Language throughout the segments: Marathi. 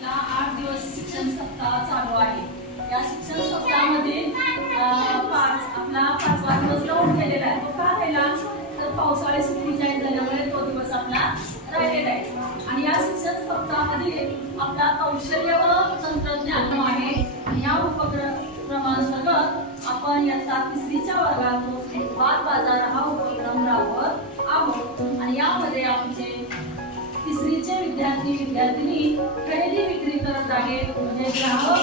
ला 8 दिवस शिक्षण सप्ताह चालू आहे। या शिक्षण सप्ताहामध्ये आपला 5वा दिवस लावून गेलेला आहे। तो का राहिला तर पावसाळी सुट्टी जाहीर झाल्यामुळे तो दिवस आपला राहिलेला आहे। आणि या शिक्षण सप्ताहामध्ये आपला कौशल्य व तंत्रज्ञान आहे। या उपक्रमांतर्गत आपण इयत्ता 3च्या वर्गात उत्पाद बाजार हा उपक्रम राबवत आहोत। आणि यामध्ये आमचे 3चे विद्यार्थी-विद्यार्थिनी खरेदी विक्री करत आहेत, म्हणजे ग्राहक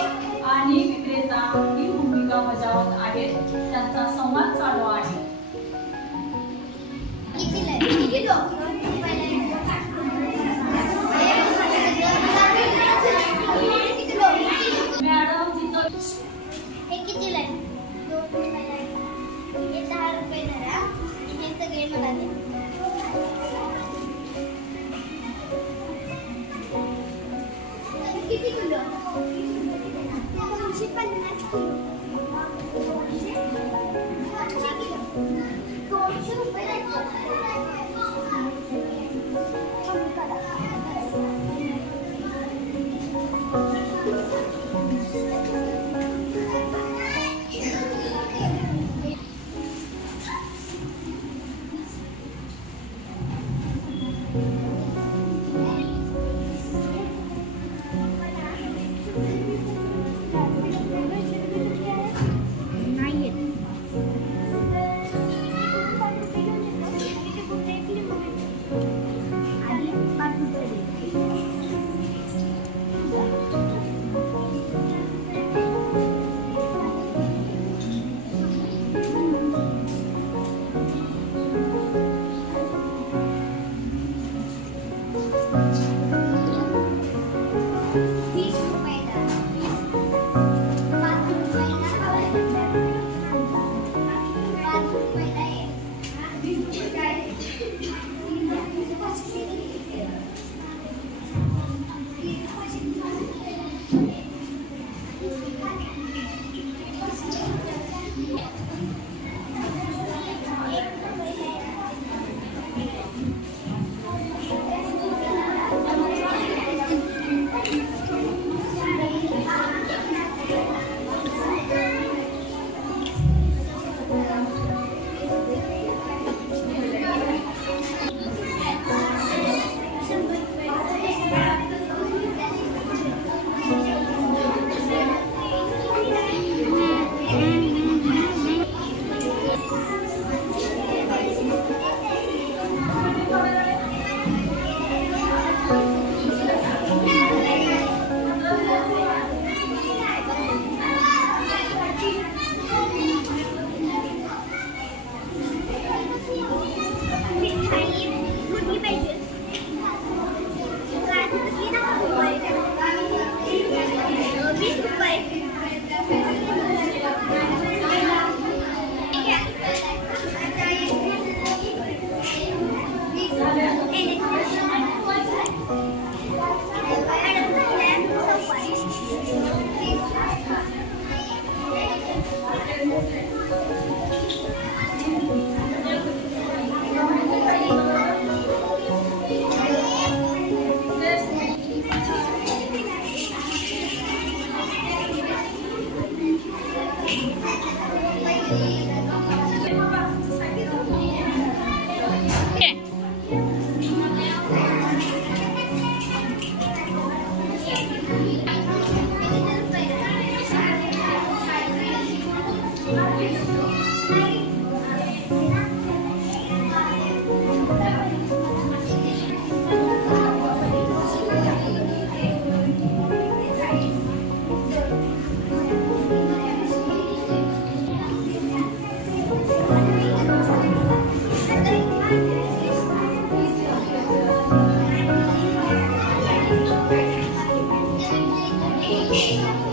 आणि विक्रेता ही भूमिका बजावत आहेत। त्यांचा संवाद चालू आहे। मॅडम जिथं हे कितीला आहे? 2 रुपयाला आहे। हे 10 रुपये धरा आणि हे सगळे मला द्या। किती किलो? 250 किलो। 200 रुपये Thank you.